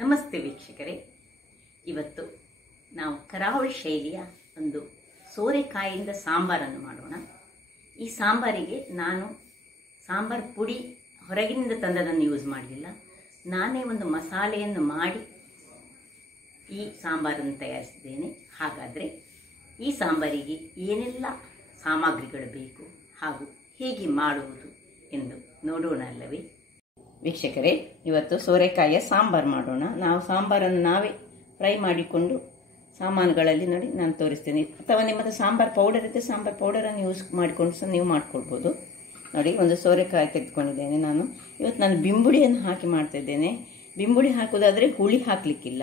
ನಮಸ್ತೆ ವೀಕ್ಷಕರೇ, ಇವತ್ತು ನಾವು ಕರಾವಳಿ ಶೈಲಿಯ ಒಂದು ಸೋರೆಕಾಯಿಯಿಂದ ಸಾಂಬಾರನ್ನು ಮಾಡೋಣ. ಈ ಸಾಂಬಾರಿಗೆ ನಾನು ಸಾಂಬಾರ್ ಪುಡಿ ಹೊರಗಿನಿಂದ ತಂದದನ್ನು ಯೂಸ್ ಮಾಡಲಿಲ್ಲ. ನಾನೇ ಒಂದು ಮಸಾಲೆಯನ್ನು ಮಾಡಿ ಈ ಸಾಂಬಾರನ್ನು ತಯಾರಿಸಿದ್ದೇನೆ. ಹಾಗಾದರೆ ಈ ಸಾಂಬಾರಿಗೆ ಏನೆಲ್ಲ ಸಾಮಗ್ರಿಗಳು ಬೇಕು ಹಾಗೂ ಹೇಗೆ ಮಾಡುವುದು ಎಂದು ನೋಡೋಣ ಅಲ್ಲವೇ ವೀಕ್ಷಕರೇ? ಇವತ್ತು ಸೋರೆಕಾಯಿಯ ಸಾಂಬಾರು ಮಾಡೋಣ. ನಾವು ಸಾಂಬಾರನ್ನು ನಾವೇ ಫ್ರೈ ಮಾಡಿಕೊಂಡು ಸಾಮಾನುಗಳಲ್ಲಿ ನೋಡಿ ನಾನು ತೋರಿಸ್ತೇನೆ. ಅಥವಾ ನಿಮ್ಮದು ಸಾಂಬಾರು ಪೌಡರ್ ಇದ್ದರೆ ಸಾಂಬಾರು ಪೌಡರನ್ನು ಯೂಸ್ ಮಾಡಿಕೊಂಡು ಸಹ ನೀವು ಮಾಡ್ಕೊಳ್ಬೋದು. ನೋಡಿ, ಒಂದು ಸೋರೆಕಾಯಿ ತೆಗೆದುಕೊಂಡಿದ್ದೇನೆ ನಾನು. ಇವತ್ತು ನಾನು ಬಿಂಬುಳಿಯನ್ನು ಹಾಕಿ ಮಾಡ್ತಾ ಇದ್ದೇನೆ. ಬಿಂಬುಳಿ ಹಾಕೋದಾದರೆ ಹುಳಿ ಹಾಕಲಿಕ್ಕಿಲ್ಲ.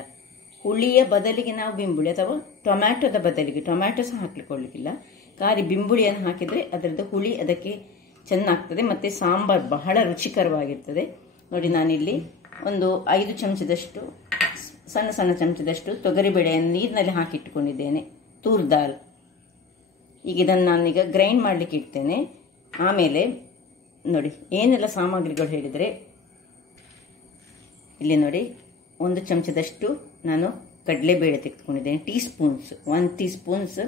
ಹುಳಿಯ ಬದಲಿಗೆ ನಾವು ಬಿಂಬುಳಿ ಅಥವಾ ಟೊಮ್ಯಾಟೊದ ಬದಲಿಗೆ ಟೊಮ್ಯಾಟೊ ಸಹ ಹಾಕ್ಲಿಕ್ಕೊಳ್ಳಿಕ್ಕಿಲ್ಲ. ಖಾಲಿ ಬಿಂಬುಳಿಯನ್ನು ಹಾಕಿದರೆ ಅದರದ್ದು ಹುಳಿ ಅದಕ್ಕೆ ಚೆನ್ನಾಗ್ತದೆ ಮತ್ತು ಸಾಂಬಾರು ಬಹಳ ರುಚಿಕರವಾಗಿರ್ತದೆ. ನೋಡಿ, ನಾನಿಲ್ಲಿ ಒಂದು 5 ಚಮಚದಷ್ಟು ಸಣ್ಣ ಸಣ್ಣ ಚಮಚದಷ್ಟು ತೊಗರಿಬೇಳೆಯನ್ನು ನೀರಿನಲ್ಲಿ ಹಾಕಿಟ್ಟುಕೊಂಡಿದ್ದೇನೆ. ತೂರ್ ದಾಲ್. ಈಗ ಇದನ್ನು ನಾನೀಗ ಗ್ರೈಂಡ್ ಮಾಡಲಿಕ್ಕೆ ಇಡ್ತೇನೆ. ಆಮೇಲೆ ನೋಡಿ ಏನೆಲ್ಲ ಸಾಮಗ್ರಿಗಳು ಹೇಳಿದರೆ, ಇಲ್ಲಿ ನೋಡಿ 1 ಚಮಚದಷ್ಟು ನಾನು ಕಡಲೆಬೇಳೆ ತೆಗೆದುಕೊಂಡಿದ್ದೇನೆ. ಟೀಸ್ಪೂನ್ಸ್ 1 ಟೀ ಸ್ಪೂನ್ಸ್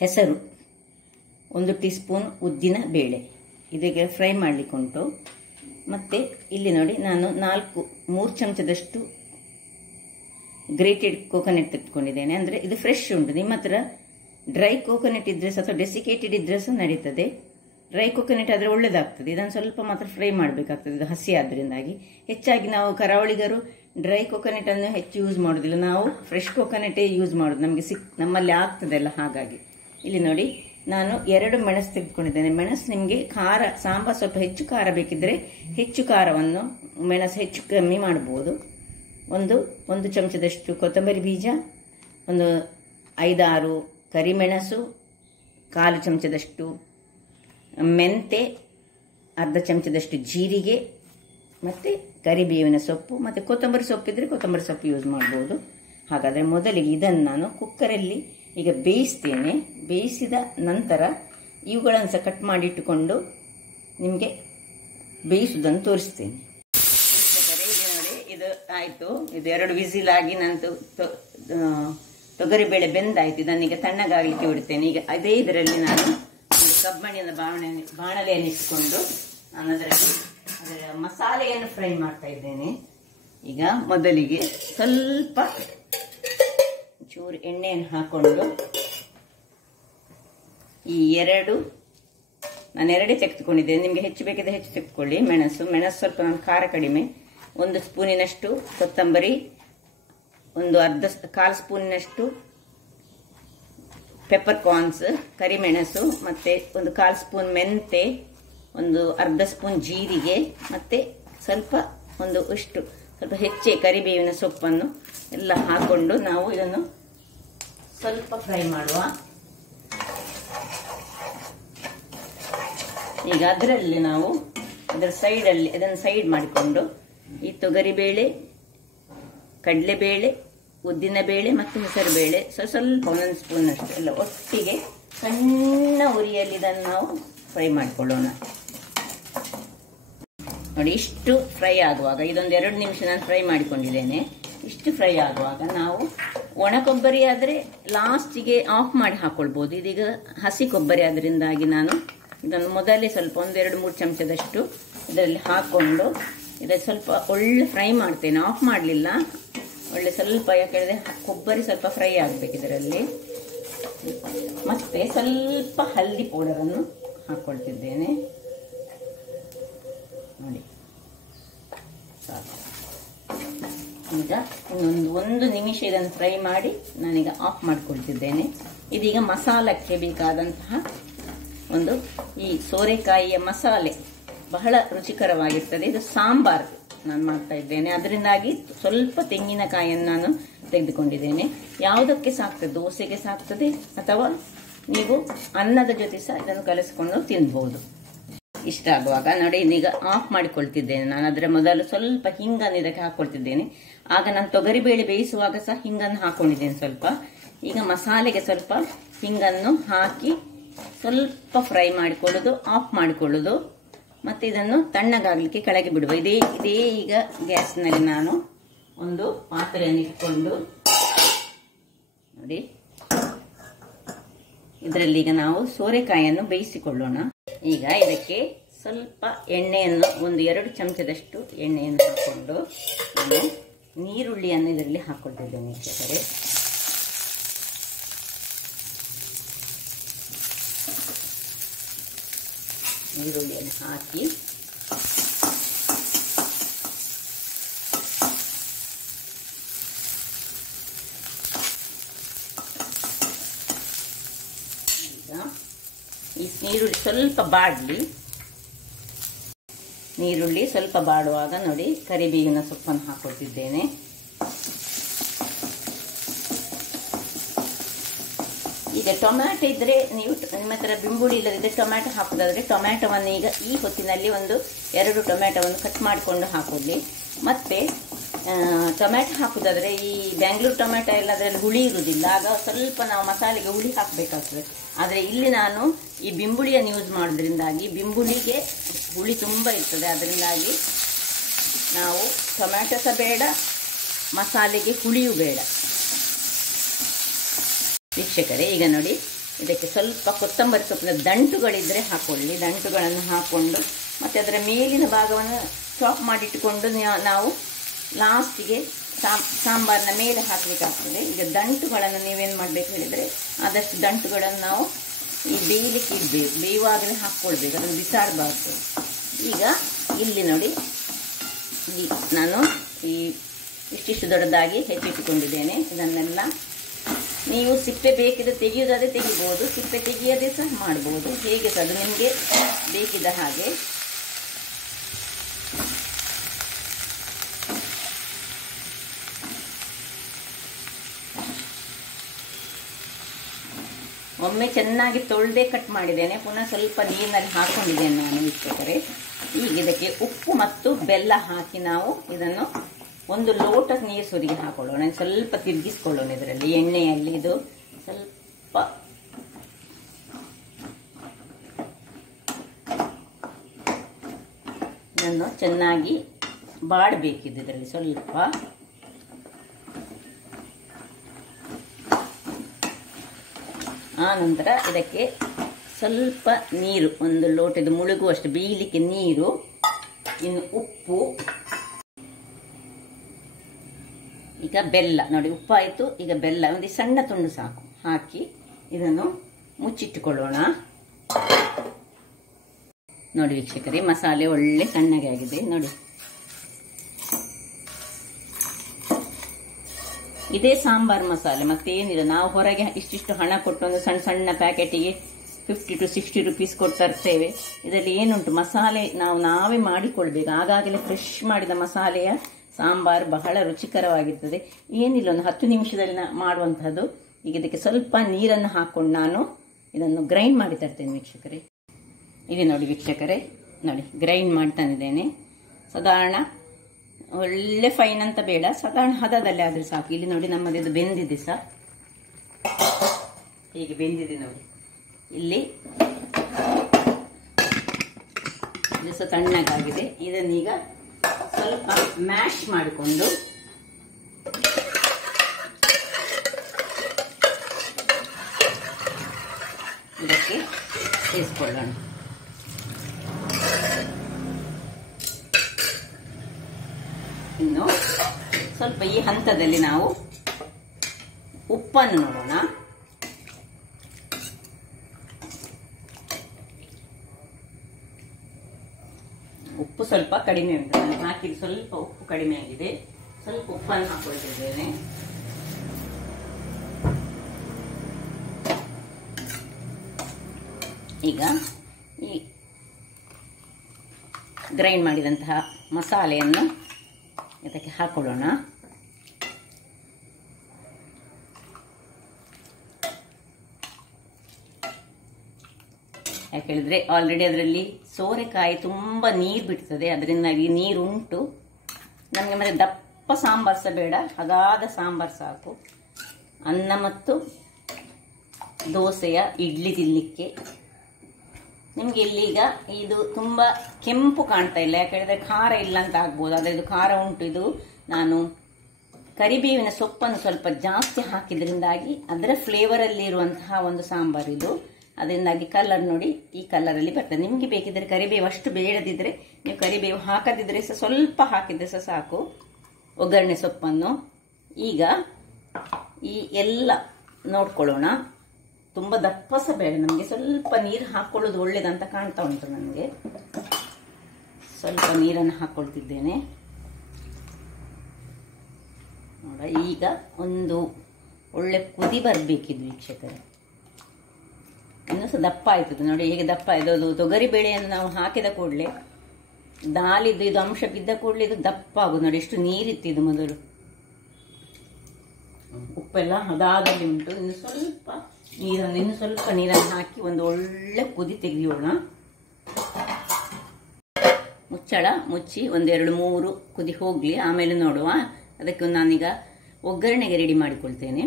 ಹೆಸರು, 1 ಟೀ ಸ್ಪೂನ್ ಉದ್ದಿನ ಬೇಳೆ ಇದಕ್ಕೆ ಫ್ರೈ ಮಾಡಲಿಕ್ಕೆ ಉಂಟು. ಮತ್ತು ಇಲ್ಲಿ ನೋಡಿ ನಾನು 3 ಚಮಚದಷ್ಟು ಗ್ರೇಟೆಡ್ ಕೋಕೋನಟ್ ತೆಗೆದುಕೊಂಡಿದ್ದೇನೆ. ಅಂದರೆ ಇದು ಫ್ರೆಶ್ ಉಂಟು. ನಿಮ್ಮ ಹತ್ರ ಡ್ರೈ ಕೋಕೋನಟ್ ಇದ್ದರೆ ಸಹ ಅಥವಾ ಡೆಸಿಕೇಟೆಡ್ ಇದ್ದರೆ ಸಹ ನಡೀತದೆ. ಡ್ರೈ ಕೋಕೋನಟ್ ಆದರೆ ಒಳ್ಳೆಯದಾಗ್ತದೆ. ಇದನ್ನು ಸ್ವಲ್ಪ ಮಾತ್ರ ಫ್ರೈ ಮಾಡಬೇಕಾಗ್ತದೆ, ಇದು ಹಸಿ ಆದ್ದರಿಂದಾಗಿ. ಹೆಚ್ಚಾಗಿ ನಾವು ಕರಾವಳಿಗರು ಡ್ರೈ ಕೋಕೋನಟನ್ನು ಹೆಚ್ಚು ಯೂಸ್ ಮಾಡೋದಿಲ್ಲ. ನಾವು ಫ್ರೆಶ್ ಕೋಕೋನಟೇ ಯೂಸ್ ಮಾಡೋದು, ನಮಗೆ ನಮ್ಮಲ್ಲಿ ಆಗ್ತದಲ್ಲ. ಹಾಗಾಗಿ ಇಲ್ಲಿ ನೋಡಿ ನಾನು 2 ಮೆಣಸು ತೆಗೆದುಕೊಂಡಿದ್ದೇನೆ. ಮೆಣಸು ನಿಮಗೆ ಖಾರ, ಸಾಂಬಾರು ಸ್ವಲ್ಪ ಹೆಚ್ಚು ಖಾರ ಬೇಕಿದ್ದರೆ ಹೆಚ್ಚು ಖಾರವನ್ನು ಮೆಣಸು ಹೆಚ್ಚು ಕಮ್ಮಿ ಮಾಡ್ಬೋದು. ಒಂದು ಚಮಚದಷ್ಟು ಕೊತ್ತಂಬರಿ ಬೀಜ, ಒಂದು 5-6 ಕರಿಮೆಣಸು, 1/4 ಚಮಚದಷ್ಟು ಮೆಂತೆ, ಅರ್ಧ ಚಮಚದಷ್ಟು ಜೀರಿಗೆ ಮತ್ತು ಕರಿಬೇವಿನ ಸೊಪ್ಪು ಮತ್ತು ಕೊತ್ತಂಬರಿ ಸೊಪ್ಪಿದ್ರೆ ಕೊತ್ತಂಬರಿ ಸೊಪ್ಪು ಯೂಸ್ ಮಾಡ್ಬೋದು. ಹಾಗಾದರೆ ಮೊದಲಿಗೆ ಇದನ್ನು ನಾನು ಕುಕ್ಕರಲ್ಲಿ ಈಗ ಬೇಯಿಸ್ತೇನೆ. ಬೇಯಿಸಿದ ನಂತರ ಇವುಗಳನ್ನು ಸಹ ಕಟ್ ಮಾಡಿಟ್ಟುಕೊಂಡು ನಿಮಗೆ ಬೇಯಿಸುವುದನ್ನು ತೋರಿಸ್ತೇನೆ. ನೋಡಿ, ಇದು ಆಯಿತು. ಇದು 2 ವಿಸಿಲ್ ಆಗಿ ನಂತರ ತೊಗರಿಬೇಳೆ ಬೆಂದಾಯಿತು. ಇದನ್ನೀಗ ತಣ್ಣಗಾಗಲಿಕ್ಕೆ ಬಿಡ್ತೇನೆ. ಈಗ ಅದೇ ಇದರಲ್ಲಿ ನಾನು ಒಂದು ಕಬ್ಬಣಿಯ ಬಾಣಲೆಯನ್ನು ಇಟ್ಕೊಂಡು ನಾನು ಅದರ ಮಸಾಲೆಯನ್ನು ಫ್ರೈ ಮಾಡ್ತಾ ಇದ್ದೇನೆ. ಈಗ ಮೊದಲಿಗೆ ಸ್ವಲ್ಪ ಚೂರು ಎಣ್ಣೆಯನ್ನು ಹಾಕೊಂಡು ಈ ನಾನು 2 ತೆಗೆದುಕೊಂಡಿದ್ದೇನೆ. ನಿಮಗೆ ಹೆಚ್ಚು ಬೇಕಿದ್ರೆ ಹೆಚ್ಚು ತೆಗೆದುಕೊಳ್ಳಿ. ಮೆಣಸು ಸ್ವಲ್ಪ ನಾನು ಖಾರ ಕಡಿಮೆ. 1 ಸ್ಪೂನಿನಷ್ಟು ಕೊತ್ತಂಬರಿ, 1/4 ಸ್ಪೂನಿನಷ್ಟು ಪೆಪ್ಪರ್ ಕಾರ್ನ್ಸ್ ಕರಿಮೆಣಸು, ಮತ್ತು 1/4 ಸ್ಪೂನ್ ಮೆಂತೆ, 1/2 ಸ್ಪೂನ್ ಜೀರಿಗೆ ಮತ್ತು ಸ್ವಲ್ಪ ಹೆಚ್ಚೆ ಕರಿಬೇವಿನ ಸೊಪ್ಪನ್ನು ಎಲ್ಲ ಹಾಕೊಂಡು ನಾವು ಇದನ್ನು ಸ್ವಲ್ಪ ಫ್ರೈ ಮಾಡುವ. ಈಗ ಅದರಲ್ಲಿ ನಾವು ಅದನ್ನು ಸೈಡ್ ಮಾಡಿಕೊಂಡು ಈ ತೊಗರಿಬೇಳೆ, ಕಡಲೆಬೇಳೆ, ಉದ್ದಿನಬೇಳೆ ಮತ್ತು ಹೆಸರುಬೇಳೆ ಸ್ವಲ್ಪ 1 ಸ್ಪೂನ್ ಅಷ್ಟು ಎಲ್ಲ ಒಟ್ಟಿಗೆ ಸಣ್ಣ ಉರಿಯಲ್ಲಿ ಇದನ್ನು ನಾವು ಫ್ರೈ ಮಾಡಿಕೊಳ್ಳೋಣ. ನೋಡಿ, ಇಷ್ಟು ಫ್ರೈ ಆಗುವಾಗ ಇದೊಂದು 2 ನಿಮಿಷ ನಾನು ಫ್ರೈ ಮಾಡಿಕೊಂಡಿದ್ದೇನೆ. ಇಷ್ಟು ಫ್ರೈ ಆಗುವಾಗ ನಾವು ಒಣ ಕೊಬ್ಬರಿ ಆದರೆ ಲಾಸ್ಟಿಗೆ ಆಫ್ ಮಾಡಿ ಹಾಕೊಳ್ಬೋದು. ಇದೀಗ ಹಸಿ ಕೊಬ್ಬರಿ ಆದ್ದರಿಂದಾಗಿ ನಾನು ಇದನ್ನು ಮೊದಲೇ ಸ್ವಲ್ಪ 1-2-3 ಚಮಚದಷ್ಟು ಇದರಲ್ಲಿ ಹಾಕ್ಕೊಂಡು ಇದನ್ನು ಸ್ವಲ್ಪ ಒಳ್ಳೆ ಫ್ರೈ ಮಾಡ್ತೇನೆ. ಆಫ್ ಮಾಡಲಿಲ್ಲ, ಒಳ್ಳೆ ಸ್ವಲ್ಪ, ಯಾಕೆಂದರೆ ಕೊಬ್ಬರಿ ಸ್ವಲ್ಪ ಫ್ರೈ ಆಗಬೇಕು ಇದರಲ್ಲಿ. ಮತ್ತೆ ಸ್ವಲ್ಪ ಹಲ್ದಿ ಪೌಡರನ್ನು ಹಾಕ್ಕೊಳ್ತಿದ್ದೇನೆ. ನೋಡಿ, ಈಗ ಒಂದು ನಿಮಿಷ ಇದನ್ನು ಫ್ರೈ ಮಾಡಿ ನಾನೀಗ ಆಫ್ ಮಾಡಿಕೊಳ್ತಿದ್ದೇನೆ. ಇದೀಗ ಮಸಾಲಕ್ಕೆ ಬೇಕಾದಂತಹ ಈ ಸೋರೆಕಾಯಿಯ ಮಸಾಲೆ ಬಹಳ ರುಚಿಕರವಾಗಿರ್ತದೆ. ಇದು ಸಾಂಬಾರು ನಾನು ಮಾಡ್ತಾ ಇದ್ದೇನೆ. ಅದರಿಂದಾಗಿ ಸ್ವಲ್ಪ ತೆಂಗಿನಕಾಯಿಯನ್ನು ನಾನು ತೆಗೆದುಕೊಂಡಿದ್ದೇನೆ. ಯಾವುದಕ್ಕೆ ಸಾಕ್ತದೆ, ದೋಸೆಗೆ ಸಾಕ್ತದೆ ಅಥವಾ ನೀವು ಅನ್ನದ ಜೊತೆ ಸಹ ಇದನ್ನು ಕಲಿಸ್ಕೊಂಡು ತಿನ್ಬಹುದು. ಇಷ್ಟ ಆಗುವಾಗ ನೋಡಿ, ಈಗ ಆಫ್ ಮಾಡಿಕೊಳ್ತಿದ್ದೇನೆ. ನಾನು ಅದರ ಮೊದಲು ಸ್ವಲ್ಪ ಹಿಂಗನ್ನು ಇದಕ್ಕೆ ಹಾಕೊಳ್ತಿದ್ದೇನೆ. ಆಗ ನಾನು ತೊಗರಿಬೇಳೆ ಬೇಯಿಸುವಾಗ ಸಹ ಹಿಂಗನ್ನು ಹಾಕೊಂಡಿದ್ದೇನೆ ಸ್ವಲ್ಪ. ಈಗ ಮಸಾಲೆಗೆ ಸ್ವಲ್ಪ ಹಿಂಗನ್ನು ಹಾಕಿ ಸ್ವಲ್ಪ ಫ್ರೈ ಮಾಡಿಕೊಳ್ಳೋದು, ಆಫ್ ಮಾಡಿಕೊಳ್ಳೋದು. ಮತ್ತು ಇದನ್ನು ತಣ್ಣಗಾಗಲಿಕ್ಕೆ ಕೆಳಗೆ ಬಿಡುವ. ಇದೇ ಈಗ ಗ್ಯಾಸ್ನಲ್ಲಿ ನಾನು ಒಂದು ಪಾತ್ರೆಯನ್ನು ಇಟ್ಕೊಂಡು ನೋಡಿ, ಇದರಲ್ಲಿ ಈಗ ನಾವು ಸೋರೆಕಾಯಿಯನ್ನು ಬೇಯಿಸಿಕೊಳ್ಳೋಣ. ಈಗ ಇದಕ್ಕೆ ಸ್ವಲ್ಪ ಎಣ್ಣೆಯನ್ನು, ಒಂದು 2 ಚಮಚದಷ್ಟು ಎಣ್ಣೆಯನ್ನು ಹಾಕ್ಕೊಂಡು ನಾನು ನೀರುಳ್ಳಿಯನ್ನು ಇದರಲ್ಲಿ ಹಾಕ್ಕೊಳ್ತಿದ್ದೇನೆ ವೀಕ್ಷಕರೇ. ಈರುಳ್ಳಿಯನ್ನು ಹಾಕಿ ಈಗ ಈ ನೀರುಳ್ಳಿ ಸ್ವಲ್ಪ ಬಾಡಲಿ. ನೀರುಳ್ಳಿ ಸ್ವಲ್ಪ ಬಾಡುವಾಗ ನೋಡಿ ಕರಿಬೇವಿನ ಸೊಪ್ಪನ್ನು ಹಾಕೊಳ್ತಿದ್ದೇನೆ. ಈಗ ಟೊಮ್ಯಾಟೊ ಇದ್ರೆ ನೀವು, ನಿಮ್ಮ ಹತ್ರ ಬಿಂಬುಳಿ ಇಲ್ಲದಿದ್ದರೆ ಟೊಮ್ಯಾಟೊ ಹಾಕೋದಾದ್ರೆ ಟೊಮ್ಯಾಟೊವನ್ನು ಈಗ ಈ ಹೊತ್ತಿನಲ್ಲಿ ಒಂದು 2 ಟೊಮ್ಯಾಟೊವನ್ನು ಕಟ್ ಮಾಡಿಕೊಂಡು ಹಾಕೊಳ್ಳಿ. ಮತ್ತೆ ಟೊಮ್ಯಾಟೊ ಹಾಕೋದಾದ್ರೆ ಈ ಬ್ಯಾಂಗ್ಳೂರು ಟೊಮ್ಯಾಟೊ ಎಲ್ಲ ಅದರಲ್ಲಿ ಹುಳಿ ಇರುವುದಿಲ್ಲ, ಆಗ ಸ್ವಲ್ಪ ನಾವು ಮಸಾಲೆಗೆ ಹುಳಿ ಹಾಕಬೇಕಾಗ್ತದೆ. ಆದರೆ ಇಲ್ಲಿ ನಾನು ಈ ಬಿಂಬುಳಿಯನ್ನು ಯೂಸ್ ಮಾಡೋದ್ರಿಂದಾಗಿ ಬಿಂಬುಳಿಗೆ ಹುಳಿ ತುಂಬ ಇರ್ತದೆ, ಅದರಿಂದಾಗಿ ನಾವು ಟೊಮ್ಯಾಟೊ ಸಹ ಬೇಡ, ಮಸಾಲೆಗೆ ಹುಳಿಯೂ ಬೇಡ. ವೀಕ್ಷಕರೇ, ಈಗ ನೋಡಿ ಇದಕ್ಕೆ ಸ್ವಲ್ಪ ಕೊತ್ತಂಬರಿ ಸೊಪ್ಪಿನ ದಂಟುಗಳಿದ್ದರೆ ಹಾಕೊಳ್ಳಿ. ದಂಟುಗಳನ್ನು ಹಾಕ್ಕೊಂಡು ಮತ್ತು ಅದರ ಮೇಲಿನ ಭಾಗವನ್ನು ಚಾಪ್ ಮಾಡಿಟ್ಟುಕೊಂಡು ನಾವು ಲಾಸ್ಟಿಗೆ ಸಾಂಬಾರಿನ ಮೇಲೆ ಹಾಕಬೇಕಾಗ್ತದೆ. ಈಗ ದಂಟುಗಳನ್ನು ನೀವೇನು ಮಾಡಬೇಕು ಹೇಳಿದರೆ, ಆದಷ್ಟು ದಂಟುಗಳನ್ನು ನಾವು ಈ ಬೇಯಲಿಕ್ಕೆ ಇಡಬೇಕು, ಬೇಯುವಾಗಲೇ ಹಾಕ್ಕೊಳ್ಬೇಕು, ಅದನ್ನು ಬಿಸಾಡಬಾರ್ದು. ಈಗ ಇಲ್ಲಿ ನೋಡಿ ನಾನು ಈ ಇಷ್ಟಿಷ್ಟು ದೊಡ್ಡದಾಗಿ ಹೆಚ್ಚಿಟ್ಟುಕೊಂಡಿದ್ದೇನೆ. ಇದನ್ನೆಲ್ಲ ನೀವು ಸಿಪ್ಪೆ ಬೇಕಿದ್ರೆ ತೆಗೆಯೋದಾದರೆ ತೆಗಿಬೋದು, ಸಿಪ್ಪೆ ತೆಗೆಯದೇ ಸಹ ಮಾಡ್ಬೋದು, ಹೇಗೆ ಸಹ ಅದು ನಿಮಗೆ ಬೇಕಿದ್ದ ಹಾಗೆ. ಒಮ್ಮೆ ಚೆನ್ನಾಗಿ ತೊಳೆದೇ ಕಟ್ ಮಾಡಿದ್ದೇನೆ, ಪುನಃ ಸ್ವಲ್ಪ ನೀರಿನಲ್ಲಿ ಹಾಕೊಂಡಿದ್ದೇನೆ ನಾನು ವೀಕ್ಷಕರೇ. ಈಗ ಇದಕ್ಕೆ ಉಪ್ಪು ಮತ್ತು ಬೆಲ್ಲ ಹಾಕಿ ನಾವು ಇದನ್ನು ಒಂದು ಲೋಟ ನೀರು ಸುರಿಗೆ ಹಾಕೊಳ್ಳೋಣ. ಸ್ವಲ್ಪ ತಿರುಗಿಸ್ಕೊಳ್ಳೋಣ ಇದರಲ್ಲಿ ಎಣ್ಣೆಯಲ್ಲಿ. ಇದು ಸ್ವಲ್ಪ ಇದನ್ನು ಚೆನ್ನಾಗಿ ಬಾಡಬೇಕಿದ್ದು ಇದರಲ್ಲಿ ಸ್ವಲ್ಪ. ಆ ನಂತರ ಇದಕ್ಕೆ ಸ್ವಲ್ಪ ನೀರು, ಒಂದು ಲೋಟದ ಮುಳುಗುವಷ್ಟು ಬೇಯಲಿಕ್ಕೆ ನೀರು, ಇನ್ನು ಉಪ್ಪು, ಈಗ ಬೆಲ್ಲ ನೋಡಿ, ಉಪ್ಪಾಯಿತು. ಈಗ ಬೆಲ್ಲ ಒಂದು ಸಣ್ಣ ತುಂಡು ಸಾಕು ಹಾಕಿ ಇದನ್ನು ಮುಚ್ಚಿಟ್ಟುಕೊಳ್ಳೋಣ. ನೋಡಿ ವೀಕ್ಷಕರೇ, ಮಸಾಲೆ ಒಳ್ಳೆ ತಣ್ಣಗೆ ಆಗಿದೆ ನೋಡಿ. ಇದೇ ಸಾಂಬಾರ್ ಮಸಾಲೆ, ಮತ್ತೇನಿಲ್ಲ. ನಾವು ಹೊರಗೆ ಇಷ್ಟಿಷ್ಟು ಹಣ ಕೊಟ್ಟು ಒಂದು ಸಣ್ಣ ಸಣ್ಣ ಪ್ಯಾಕೆಟಿಗೆ 50 to 60 ರೂಪೀಸ್ ಕೊಟ್ಟು ತರ್ತೇವೆ. ಇದರಲ್ಲಿ ಏನುಂಟು, ಮಸಾಲೆ ನಾವೇ ಮಾಡಿಕೊಳ್ಬೇಕು. ಆಗಾಗಲೇ ಫ್ರೆಶ್ ಮಾಡಿದ ಮಸಾಲೆಯ ಸಾಂಬಾರು ಬಹಳ ರುಚಿಕರವಾಗಿರ್ತದೆ. ಏನಿಲ್ಲ, ಒಂದು 10 ನಿಮಿಷದಲ್ಲಿ ಮಾಡುವಂತಹದ್ದು. ಈಗ ಇದಕ್ಕೆ ಸ್ವಲ್ಪ ನೀರನ್ನು ಹಾಕೊಂಡು ನಾನು ಇದನ್ನು ಗ್ರೈಂಡ್ ಮಾಡಿ ತರ್ತೇನೆ ವೀಕ್ಷಕರೇ. ಇದೆ ನೋಡಿ ವೀಕ್ಷಕರೇ, ನೋಡಿ ಗ್ರೈಂಡ್ ಮಾಡ್ತಾನಿದ್ದೇನೆ. ಸಾಧಾರಣ ಒಳ್ಳೆ ಫೈನ್ ಅಂತ ಬೇಡ, ಸಾಧಾರಣ ಹದದಲ್ಲಿ ಆದ್ರೆ ಸಾಕು. ಇಲ್ಲಿ ನೋಡಿ ನಮ್ಮದು ಬೆಂದಿದೆ ಸಹ, ಹೀಗೆ ಬೆಂದಿದೆ ನೋಡಿ. ಇಲ್ಲಿ ಇದು ಸಹ ತಣ್ಣಗಾಗಿದೆ. ಇದನ್ನೀಗ ಸ್ವಲ್ಪ ಮ್ಯಾಶ್ ಮಾಡಿಕೊಂಡು ಇದಕ್ಕೆ ಸೇರಿಸ್ಕೊಳ್ಳೋಣ. ಇನ್ನು ಸ್ವಲ್ಪ ಈ ಹಂತದಲ್ಲಿ ನಾವು ಉಪ್ಪನ್ನು ನೋಡೋಣ. ಉಪ್ಪು ಸ್ವಲ್ಪ ಕಡಿಮೆ ಉಂಟು, ನಾನು ಹಾಕಿದ್ದು ಸ್ವಲ್ಪ ಉಪ್ಪು ಕಡಿಮೆ ಆಗಿದೆ. ಸ್ವಲ್ಪ ಉಪ್ಪನ್ನು ಹಾಕೊಳ್ತಿದ್ದೇನೆ. ಈಗ ಈ ಗ್ರೈಂಡ್ ಮಾಡಿದಂತಹ ಮಸಾಲೆಯನ್ನು ಇದಕ್ಕೆ ಹಾಕೊಳ್ಳೋಣ. ಯಾಕೇಳಿದ್ರೆ ಆಲ್ರೆಡಿ ಅದರಲ್ಲಿ ಸೋರೆಕಾಯಿ ತುಂಬ ನೀರು ಬಿಡ್ತದೆ, ಅದರಿಂದಾಗಿ ನೀರುಂಟು. ನಮಗೆ ಮತ್ತೆ ದಪ್ಪ ಸಾಂಬಾರು ಸಹ ಬೇಡ, ಹದಾದ ಸಾಂಬಾರು ಸಾಕು. ಅನ್ನ ಮತ್ತು ದೋಸೆಯ ಇಡ್ಲಿ ತಿನ್ನಲಿಕ್ಕೆ ನಿಮಗೆ ಇಲ್ಲೀಗ ಇದು ತುಂಬ ಕೆಂಪು ಕಾಣ್ತಾ ಇಲ್ಲ, ಯಾಕಂದರೆ ಖಾರ ಇಲ್ಲ ಅಂತ ಆಗ್ಬೋದು, ಆದರೆ ಇದು ಖಾರ ಉಂಟು. ಇದು ನಾನು ಕರಿಬೇವಿನ ಸೊಪ್ಪನ್ನು ಸ್ವಲ್ಪ ಜಾಸ್ತಿ ಹಾಕಿದ್ರಿಂದಾಗಿ ಅದರ ಫ್ಲೇವರಲ್ಲಿ ಇರುವಂತಹ ಒಂದು ಸಾಂಬಾರು ಇದು. ಅದರಿಂದಾಗಿ ಕಲರ್ ನೋಡಿ ಈ ಕಲರಲ್ಲಿ ಬರ್ತದೆ. ನಿಮಗೆ ಬೇಕಿದ್ರೆ ಕರಿಬೇವು ಅಷ್ಟು ಬೇಡದಿದ್ರೆ ನೀವು ಕರಿಬೇವು ಹಾಕದಿದ್ರೆ ಸಹ ಸ್ವಲ್ಪ ಹಾಕಿದ್ರೆ ಸಹ ಸಾಕು ಒಗ್ಗರಣೆ ಸೊಪ್ಪನ್ನು. ಈಗ ಈ ಎಲ್ಲ ನೋಡ್ಕೊಳ್ಳೋಣ. ತುಂಬ ದಪ್ಪ ಸಹ ಬೇಡ ನಮಗೆ, ಸ್ವಲ್ಪ ನೀರು ಹಾಕ್ಕೊಳ್ಳೋದು ಒಳ್ಳೇದಂತ ಕಾಣ್ತಾ ಉಂಟು ನನಗೆ. ಸ್ವಲ್ಪ ನೀರನ್ನು ಹಾಕ್ಕೊಳ್ತಿದ್ದೇನೆ ನೋಡ. ಈಗ ಒಂದು ಒಳ್ಳೆ ಕುದಿ ಬರಬೇಕಿದ್ದು ವೀಕ್ಷಕರೇ. ಇನ್ನೂ ಸಹ ದಪ್ಪ ಆಯ್ತದೆ ನೋಡಿ, ಹೇಗೆ ದಪ್ಪ ಆಯ್ತು. ತೊಗರಿ ಬೇಳೆಯನ್ನು ನಾವು ಹಾಕಿದ ಕೂಡಲೇ ದಾಲಿದ್ದು ಇದು ಅಂಶ ಬಿದ್ದ ಕೂಡಲೇ ಇದು ದಪ್ಪ ಆಗೋದು ನೋಡಿ. ಎಷ್ಟು ನೀರಿತ್ತು ಇದು ಮೊದಲು, ಉಪ್ಪೆಲ್ಲ ಅದಾದಲ್ಲಿ ಉಂಟು. ಇನ್ನು ಸ್ವಲ್ಪ ನೀರನ್ನು ಹಾಕಿ ಒಂದು ಒಳ್ಳೆ ಕುದಿ ತೆಗೆಯೋಣ. ಮುಚ್ಚಳ ಮುಚ್ಚಿ 1, 2, 3 ಕುದಿ ಹೋಗ್ಲಿ, ಆಮೇಲೆ ನೋಡುವ. ಅದಕ್ಕೆ ನಾನೀಗ ಒಗ್ಗರಣೆಗೆ ರೆಡಿ ಮಾಡಿಕೊಳ್ತೇನೆ.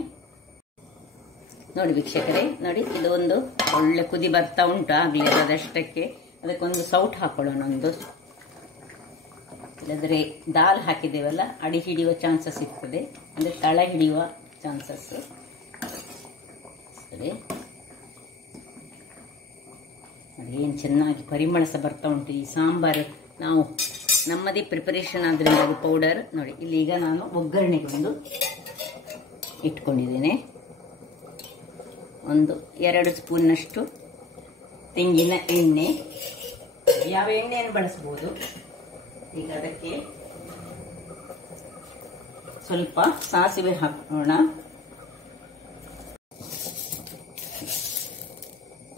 ನೋಡಿ ವೀಕ್ಷಕರೇ, ನೋಡಿ ಇದು ಒಂದು ಒಳ್ಳೆ ಕುದಿ ಬರ್ತಾ ಉಂಟು. ಆಗಲಿ ಅದಷ್ಟಕ್ಕೆ ಅದಕ್ಕೊಂದು ಸೌಟ್ ಹಾಕೊಳ್ಳೋಣ ಒಂದು, ಇಲ್ಲದ್ರೆ ದಾಲ್ ಹಾಕಿದ್ದೇವಲ್ಲ ಅಡಿ ಹಿಡಿಯುವ ಚಾನ್ಸಸ್ ಇರ್ತದೆ, ಅಂದರೆ ತಳ ಹಿಡಿಯುವ ಚಾನ್ಸಸ್. ಸರಿ ನೋಡಿ ಏನು ಚೆನ್ನಾಗಿ ಪರಿಮಳ ಸಹ ಬರ್ತಾ ಉಂಟು. ಈ ಸಾಂಬಾರು ನಾವು ನಮ್ಮದೇ ಪ್ರಿಪರೇಷನ್ ಆದ್ರಿಂದ ಅದು ಪೌಡರ್ ನೋಡಿ. ಇಲ್ಲಿ ಈಗ ನಾನು ಒಗ್ಗರಣೆಗೊಂದು ಇಟ್ಕೊಂಡಿದ್ದೇನೆ. ಒಂದು 2 ಸ್ಪೂನ್ನಷ್ಟು ತೆಂಗಿನ ಎಣ್ಣೆ, ಯಾವ ಎಣ್ಣೆಯನ್ನು ಬಳಸ್ಬೋದು. ಈಗ ಅದಕ್ಕೆ ಸ್ವಲ್ಪ ಸಾಸಿವೆ ಹಾಕೋಣ.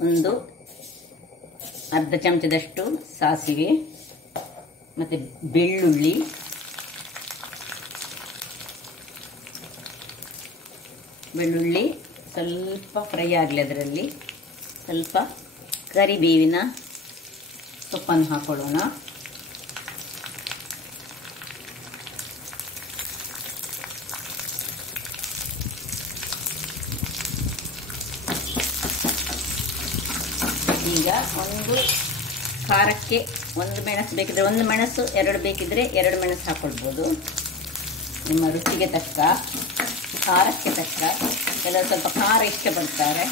ಒಂದು ಅರ್ಧ ಚಮಚದಷ್ಟು ಸಾಸಿವೆ, ಮತ್ತೆ ಬೆಳ್ಳುಳ್ಳಿ, ಸ್ವಲ್ಪ ಫ್ರೈ ಆಗಲಿ. ಅದರಲ್ಲಿ ಸ್ವಲ್ಪ ಕರಿಬೇವಿನ ಸೊಪ್ಪನ್ನು ಹಾಕೊಳ್ಳೋಣ. ಈಗ ಒಂದು ಖಾರಕ್ಕೆ 1 ಮೆಣಸು ಬೇಕಿದ್ರೆ 1 ಮೆಣಸು, 2 ಬೇಕಿದ್ರೆ 2 ಮೆಣಸು ಹಾಕೊಳ್ಬೋದು. ನಿಮ್ಮ ರುಚಿಗೆ ತಕ್ಕ, ಖಾರಕ್ಕೆ ತಕ್ಕ. ಕೆಲವರು ಸ್ವಲ್ಪ ಖಾರ ಇಷ್ಟಪಡ್ತಾರೆ.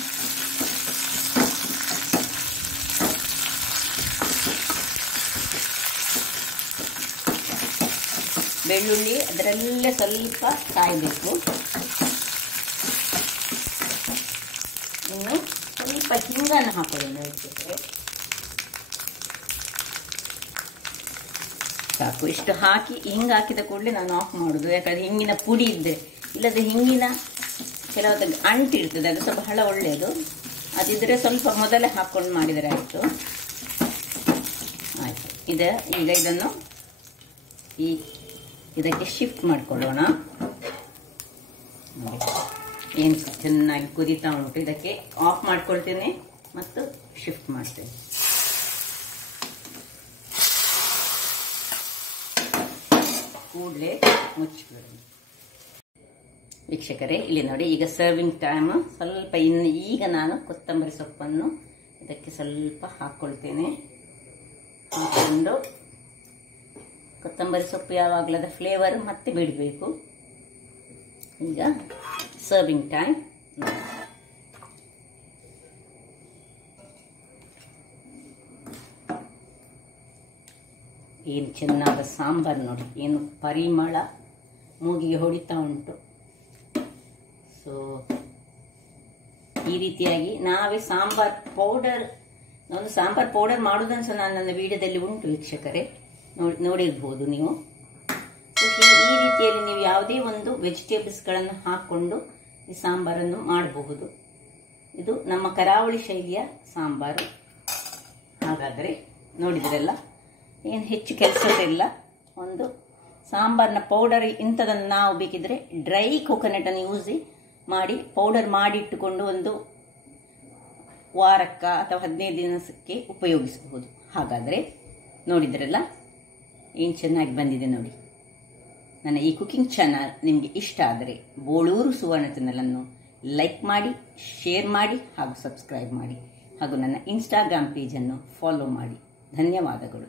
ಬೆಳ್ಳುಳ್ಳಿ ಅದರಲ್ಲೇ ಸ್ವಲ್ಪ ಕಾಯಬೇಕು. ಇನ್ನು ಸ್ವಲ್ಪ ಹಿಂಗನ್ನು ಹಾಕೊಳ್ಳೋಣ ವೀಕ್ಷಕರೇ. ಸಾಕು, ಇಷ್ಟು ಹಾಕಿ ಹಿಂಗೆ ಹಾಕಿದ ಕೂಡಲೇ ನಾನು ಆಫ್ ಮಾಡೋದು. ಯಾಕಂದರೆ ಹಿಂಗಿನ ಪುಡಿ ಇದ್ದರೆ, ಇಲ್ಲದ್ರೆ ಹಿಂಗಿನ ಕೆಲವೊಂದು ಅಂಟಿರ್ತದೆ, ಅದು ಸ್ವಲ್ಪ ಬಹಳ ಒಳ್ಳೆಯದು. ಅದಿದ್ರೆ ಸ್ವಲ್ಪ ಮೊದಲೇ ಹಾಕ್ಕೊಂಡು ಮಾಡಿದರೆ ಆಯಿತು. ಆಯಿತು. ಈಗ ಇದನ್ನು ಇದಕ್ಕೆ ಶಿಫ್ಟ್ ಮಾಡಿಕೊಳ್ಳೋಣ. ಏನು ಚೆನ್ನಾಗಿ ಕುದೀತಾ ಉಂಟು. ಇದಕ್ಕೆ ಆಫ್ ಮಾಡ್ಕೊಳ್ತೇನೆ ಮತ್ತು ಶಿಫ್ಟ್ ಮಾಡ್ತೇನೆ. ಕೂಡಲೇ ಮುಚ್ಚಿಬಿಡೋಣ. ವೀಕ್ಷಕರೇ ಇಲ್ಲಿ ನೋಡಿ, ಈಗ ಸರ್ವಿಂಗ್ ಟೈಮ್ ಸ್ವಲ್ಪ. ಈಗ ನಾನು ಕೊತ್ತಂಬರಿ ಸೊಪ್ಪನ್ನು ಇದಕ್ಕೆ ಸ್ವಲ್ಪ ಹಾಕ್ಕೊಳ್ತೇನೆ. ಹಾಕೊಂಡು ಕೊತ್ತಂಬರಿ ಸೊಪ್ಪು ಯಾವಾಗಲೂ ಅದರ ಫ್ಲೇವರ್ ಮತ್ತೆ ಬಿಡಬೇಕು. ಈಗ ಸರ್ವಿಂಗ್ ಟೈಮ್. ಏನು ಚೆನ್ನಾದ ಸಾಂಬಾರು ನೋಡಿ, ಏನು ಪರಿಮಳ ಮೂಗಿಗೆ ಹೊಡಿತಾ ಉಂಟು. ಸೊ ಈ ರೀತಿಯಾಗಿ ನಾವೇ ಸಾಂಬಾರ್ ಪೌಡರ್ ಮಾಡೋದನ್ನು ಸಹ ನಾನು ನನ್ನ ವಿಡಿಯೋದಲ್ಲಿ ಉಂಟು ವೀಕ್ಷಕರೇ, ನೋಡಿರ್ಬೋದು ನೀವು. ಈ ರೀತಿಯಲ್ಲಿ ನೀವು ಯಾವುದೇ ಒಂದು ವೆಜಿಟೇಬಲ್ಸ್ಗಳನ್ನು ಹಾಕ್ಕೊಂಡು ಈ ಸಾಂಬಾರನ್ನು ಮಾಡಬಹುದು. ಇದು ನಮ್ಮ ಕರಾವಳಿ ಶೈಲಿಯ ಸಾಂಬಾರು. ಹಾಗಾದರೆ ನೋಡಿದ್ರಲ್ಲ, ಏನು ಹೆಚ್ಚು ಕೆಲಸವಿಲ್ಲ. ಒಂದು ಸಾಂಬಾರಿನ ಪೌಡರ್ ಇಂಥದನ್ನು ನಾವು ಬೇಕಿದ್ರೆ ಡ್ರೈ ಕೊಕೊನಟನ್ನು ಯೂಸ್ ಮಾಡಿ ಪೌಡರ್ ಮಾಡಿ ಇಟ್ಟುಕೊಂಡು ಒಂದು ವಾರಕ್ಕೆ ಅಥವಾ 15 ದಿನಕ್ಕೆ ಉಪಯೋಗಿಸಬಹುದು. ಹಾಗಾದರೆ ನೋಡಿದ್ರಲ್ಲ ಏನು ಚೆನ್ನಾಗಿ ಬಂದಿದೆ ನೋಡಿ. ನನ್ನ ಈ ಕುಕಿಂಗ್ ಚಾನಲ್ ನಿಮಗೆ ಇಷ್ಟ ಆದರೆ ಬೋಳೂರು ಸುವರ್ಣ ಚಾನಲನ್ನು ಲೈಕ್ ಮಾಡಿ, ಶೇರ್ ಮಾಡಿ ಹಾಗೂ ಸಬ್ಸ್ಕ್ರೈಬ್ ಮಾಡಿ. ಹಾಗೂ ನನ್ನ ಇನ್ಸ್ಟಾಗ್ರಾಮ್ ಪೇಜನ್ನು ಫಾಲೋ ಮಾಡಿ. ಧನ್ಯವಾದಗಳು.